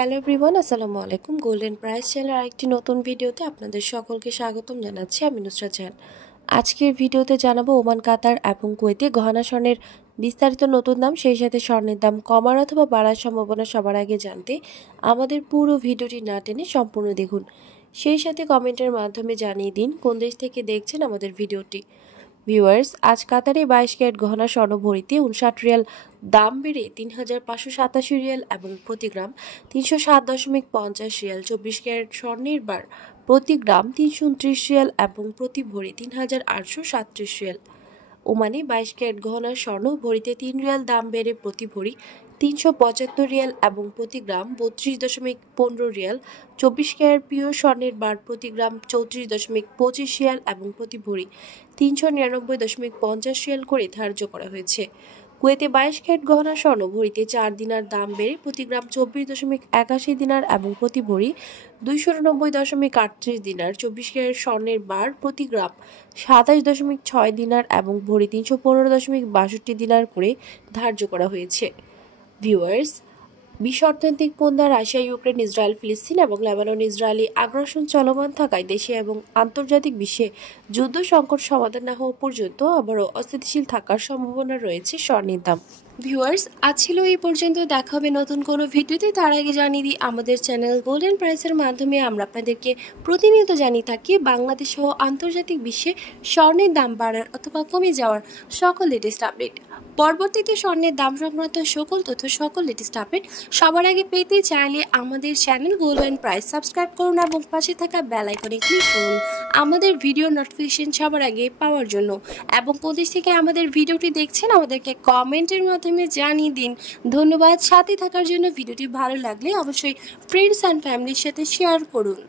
Hello everyone, আসসালামু আলাইকুম। Golden price চ্যানেলের আরেকটি নতুন ভিডিওতে আপনাদের সকলকে স্বাগতম জানাচ্ছি। আমি নুসরাত জাহান। আজকের ভিডিওতে জানাবো ওমান, কাতার এবং কুয়েতে গহনা স্বর্ণের বিস্তারিত নতুন দাম, সেই সাথে স্বর্ণের দাম কমার অথবা বাড়ার সম্ভাবনা সবার আগে জানতে আমাদের পুরো ভিডিওটি না টেনে সম্পূর্ণ দেখুন। সেই সাথে কমেন্টের মাধ্যমে জানিয়ে দিন কোন দেশ থেকে দেখছেন আমাদের ভিডিওটি। ভিউয়ার্স, আজ কাতারে 22 ক্যারেট গহনা স্বর্ণ ভরিতে 59 রিয়াল দাম বেড়ে ৩,৫৮৭ রিয়াল এবং প্রতি গ্রাম ৩০৭.৫০ রিয়াল। 24 ক্যারেট স্বর্ণের বার প্রতি গ্রাম ৩29 রিয়াল এবং প্রতি ভরি ৩,৮৩৭ রিয়াল। ওমানে 22 ক্যারেট গহনার স্বর্ণ ভরিতে 3 রিয়াল দাম বেড়ে প্রতি ভরি ৩৭৫ রিয়াল এবং প্রতি গ্রাম ৩২.১৫ রিয়াল। 24 ক্যারেট পিওর স্বর্ণের বার প্রতি গ্রাম ৩৪.২৫ রিয়াল এবং প্রতি ভরি ৩৯৯.৫০ রিয়াল করে ধার্য করা হয়েছে। কুয়েতে 22 ক্যারেট গহনা স্বর্ণ ভরিতে 4 দিনার দাম বেড়ে প্রতি গ্রাম ২৪.৮১ দিনার এবং প্রতি ভরি ২৯৯.৩৮ দিনার। 24 ক্যারেট স্বর্ণের বার প্রতি গ্রাম ২৭.৬ দিনার এবং ভরি ৩১৫.৬২ দিনার করে ধার্য করা হয়েছে। ভিউয়ার্স, বিশ্ব অর্থনৈতিক মন্দা, রাশিয়া, ইউক্রেন, ইসরায়েল, ফিলিস্তিন এবং লেবানন ইসরায়েলি আগ্রাসন চলমান থাকায় দেশে এবং আন্তর্জাতিক বিশ্বে যুদ্ধ সংকট সমাধান না হওয়া পর্যন্ত আবারও অস্থিতিশীল থাকার সম্ভাবনা রয়েছে স্বর্ণের দাম। ভিউয়ার্স, আজ ছিল এই পর্যন্ত। দেখা হবে নতুন কোনো ভিডিওতে। তার আগে জানিয়ে দিই, আমাদের চ্যানেল গোল্ডেন প্রাইসের মাধ্যমে আমরা আপনাদেরকে প্রতিনিয়ত জানিয়ে থাকি বাংলাদেশ সহ আন্তর্জাতিক বিশ্বে স্বর্ণের দাম বাড়ার অথবা কমে যাওয়ার সকল লেটেস্ট আপডেট। পরবর্তীতে স্বর্ণের দাম সংক্রান্ত সকল তথ্য, সকল লেটেস্ট আপডেট সবার আগে পেতে চাইলে আমাদের চ্যানেল গোল্ডেন প্রাইস সাবস্ক্রাইব করুন এবং পাশে থাকা বেল আইকনে ক্লিক করুন আমাদের ভিডিও নোটিফিকেশন সবার আগে পাওয়ার জন্য। এবং কোন দেশ থেকে আমাদের ভিডিওটি দেখছেন আমাদেরকে কমেন্টের মাধ্যমে জানিয়ে দিন। ধন্যবাদ সাথে থাকার জন্য। ভিডিওটি ভালো লাগলে অবশ্যই ফ্রেন্ডস অ্যান্ড ফ্যামিলির সাথে শেয়ার করুন।